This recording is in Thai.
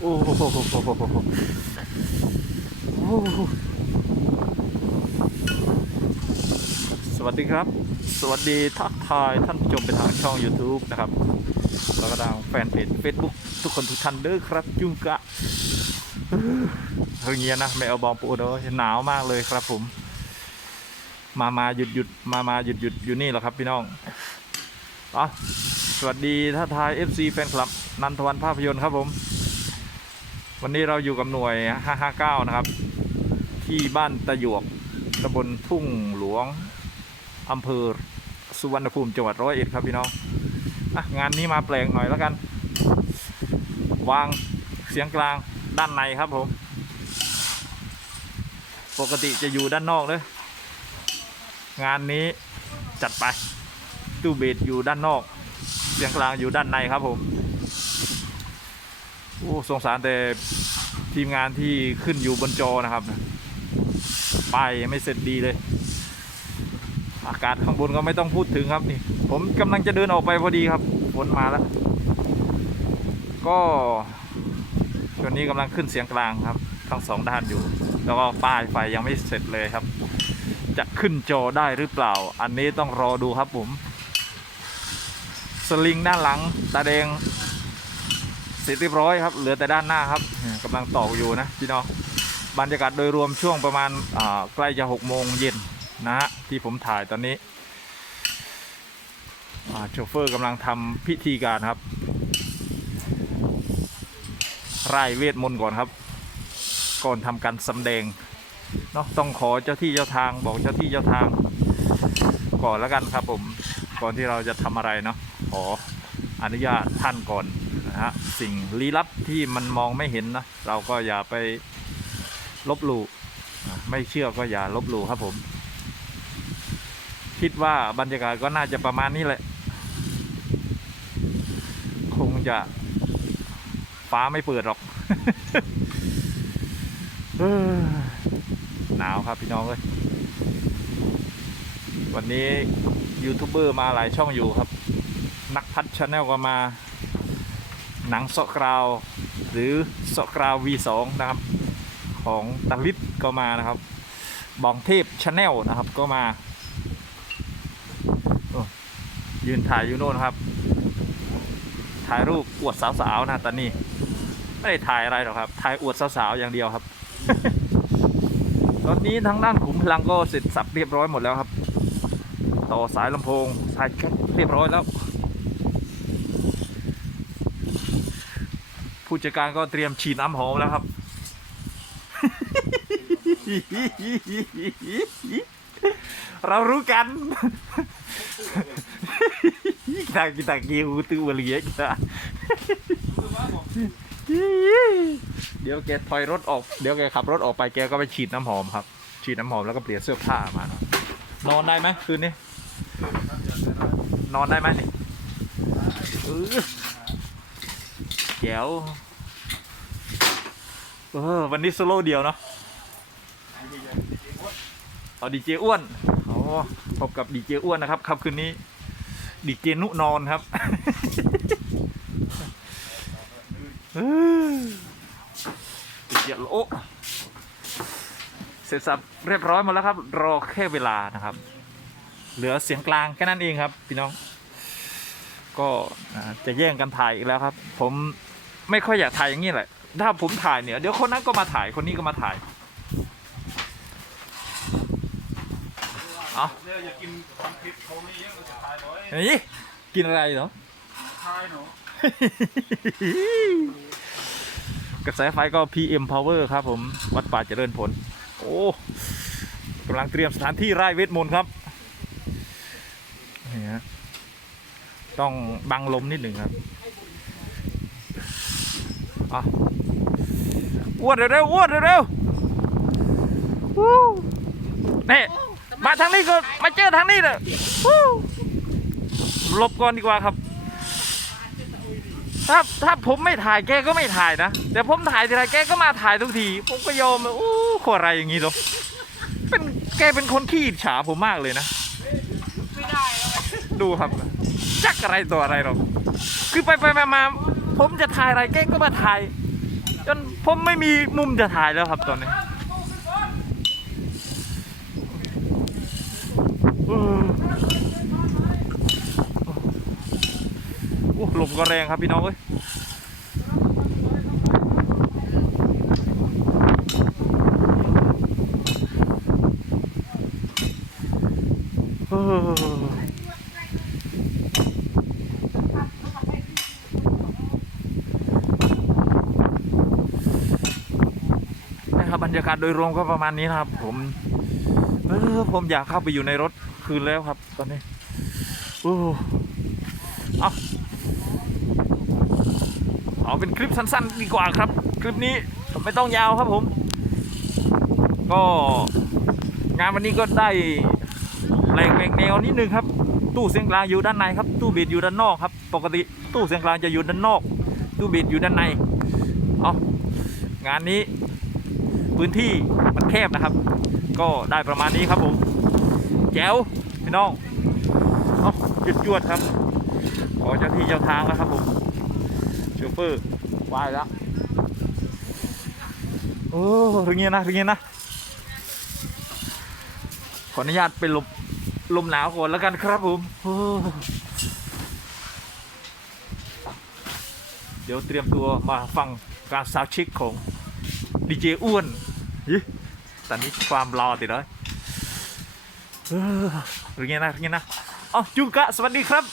โอ้โหโอ้โหโอ้โหสวัสดีครับ สวัสดีทักทายท่านผู้ชมไปทางช่อง YouTube นะครับ แล้วก็ทางแฟนเพจ Facebook ทุกคนทุกท่านเด้อครับ จุงกะเรื่องเงี้ยนะไม่เอาบอมปูเด้อหนาวมากเลยครับผม มามาหยุดหยุดมามาหยุดหยุดอยู่นี่แหละครับพี่น้องอ๋อ วัสดีท่าทาย FC แฟนคลับ นันทวันภาพยนตร์ครับผม วันนี้เราอยู่กับหน่วย 559 นะครับ ที่บ้านตะหยวกตำบลทุ่งหลวงอำเภอสุวรรณภูมิจังหวัดร้อยเอ็ดครับพี่น้องอะงานนี้มาแปลงหน่อยแล้วกัน วางเสียงกลางด้านในครับผม ปกติจะอยู่ด้านนอกเลยงานนี้จัดไปตู้เบสอยู่ด้านนอก เสียงกลางอยู่ด้านในครับผมโอ้สงสารแต่ทีมงานที่ขึ้นอยู่บนจอนะครับป้ายไม่เสร็จดีเลย อากาศข้างบนก็ไม่ต้องพูดถึงครับนี่ ผมกำลังจะเดินออกไปพอดีครับฝนมาแล้ว ก็ช่วงนี้กำลังขึ้นเสียงกลางครับ ทั้งสองด้านอยู่ แล้วก็ป้ายไฟยังไม่เสร็จเลยครับ จะขึ้นจอได้หรือเปล่า อันนี้ต้องรอดูครับผม สลิงด้านหลังตาแดงเสร็จเรียบร้อยครับเหลือแต่ด้านหน้าครับเนี่ยกำลังต่ออยู่นะพี่น้องบรรยากาศโดยรวมช่วงประมาณใกล้จะหกโมงเย็นนะฮะที่ผมถ่ายตอนนี้โชเฟอร์กำลังทำพิธีการครับไร่เวทมนต์ก่อนครับ ก่อนทำการสำแดงเนาะต้องขอเจ้าที่เจ้าทางบอกเจ้าที่เจ้าทางก่อนแล้วกันครับผม ก่อนที่เราจะทำอะไรเนาะขออนุญาตท่านก่อนนะฮะสิ่งลี้ลับที่มันมองไม่เห็นนะเราก็อย่าไปลบหลู่ไม่เชื่อก็อย่าลบหลู่ครับผม คิดว่าบรรยากาศก็น่าจะประมาณนี้แหละ คงจะฟ้าไม่เปิดหรอกหนาวครับพี่น้องเลย วันนี้ยูทูบเบอร์มาหลายช่องอยู่ครับ นักพัฒชาแนลก็มา หนังเสาะกราว หรือเสาะกราว V2 นะครับ ของตาลิศก็มานะครับ บองเทพชาแนลนะครับก็มา ยืนถ่ายอยู่โน่นครับ ถ่ายรูปอวดสาวๆนะตอนนี้ ไม่ได้ถ่ายอะไรหรอกครับ ถ่ายอวดสาวๆอย่างเดียวครับ ตอนนี้ทางด้านขุมพลังก็เสร็จสับเรียบร้อยหมดแล้วครับ ต่อสายลำโพงสายแคทเรียบร้อยแล้ว ผู้จัดการก็เตรียมฉีดน้ำหอมแล้วครับเรารู้กันกีตากีตากิวตือวเลียกีตาเดี๋ยวแกถอยรถออก เดี๋ยวแกขับรถออกไปแกก็ไปฉีดน้ำหอมครับ ฉีดน้ำหอมแล้วก็เปลี่ยนเสื้อผ้ามา นอนได้ไหมคืนนี้ นอนได้ไหมนี่เออแจ๋วเออวันนี้โซโล่เดียวเนาะเอาดีเจอ้วนอ๋อพบกับดีเจอ้วนนะครับครับคืนนี้ดีเจนุนอนครับเออดีเจโอเสร็จสับเรียบร้อยหมดแล้วครับ รอแค่เวลานะครับ เหลือเสียงกลางแค่นั้นเองครับพี่น้อง ก็อ่าจะแย่งกันถ่ายอีกแล้วครับ ผมไม่ค่อยอยากถ่ายอย่างนี้แหละ ถ้าผมถ่ายเนี่ยเดี๋ยวคนนั้นก็มาถ่ายคนนี้ก็มาถ่ายเอาเนี่ยอยากกินทำคลิปเขาไม่เยอะมันจะถ่ายบ่อยเฮ้ยกินอะไรเหรอถ่ายเนาะกระแสไฟก็ PM Power ครับผม วัดป่าเจริญผล โอ้กำลังเตรียมสถานที่ไร่เวทมนต์ครับ นี่ฮะต้องบังลมนิดหนึ่งครับอะอ้วนเร็วๆอ้วนเร็วๆวู้นี่มาทางนี้ก็มาเจอทางนี้เลยวู้หลบก่อนดีกว่าครับ ถ้าถ้าผมไม่ถ่ายแกก็ไม่ถ่ายนะแต่ผมถ่ายทีไรแกก็มาถ่ายทุกที ผมก็ยอมอู้ขออะไรอย่างงี้เนาะเป็นแกเป็นคนขี้อิจฉาผมมากเลยนะ ไม่ได้ ดูครับ จักอะไรตัวอะไรหรอกคือไปไปมา ผมจะถ่ายอะไรแกก็มาถ่าย จนผมไม่มีมุมจะถ่ายแล้วครับตอนนี้เออโอ้ลมก็แรงครับพี่น้องเอ้ยเออ นะครั บรรยากาศโดยรวมก็ประมาณนี้นะครับ ผมเออผมอยากเข้าไปอยู่ในรถคืนแล้วครับ ตอนนี้โอ้เอาเอาเป็นคลิปสั้นๆดีกว่าครับ คลิปนี้ไม่ต้องยาวครับผม ก็งานวันนี้ก็ได้แรงแรงแนวนิดนึงครับ ตู้เสียงกลางอยู่ด้านในครับ ตู้เบียดอยู่ด้านนอกครับ ปกติตู้เสียงกลางจะอยู่ด้านนอก ตู้เบียดอยู่ด้านใน เอางานนี้ พื้นที่มันแคบนะครับ ก็ได้ประมาณนี้ครับผมแจ๋วพี่น้องเอาจุดจวดครับ ขอเจ้าที่เจ้าทางแล้วครับผมโชเฟอร์วายแล้วโอ้ถึงเงี้ยนะถึงเงี้ยนะ ขออนุญาตไปหลบลมหนาวก่อนแล้วกันครับผมเดี๋ยวเตรียมตัวมาฟังการซาวช็คของดีเจอ้วน ยี่ตอนนี้ความรอติดเลยเออหรือไงนะหรือไงนะอ๋อจุงกะสวัสดีครับ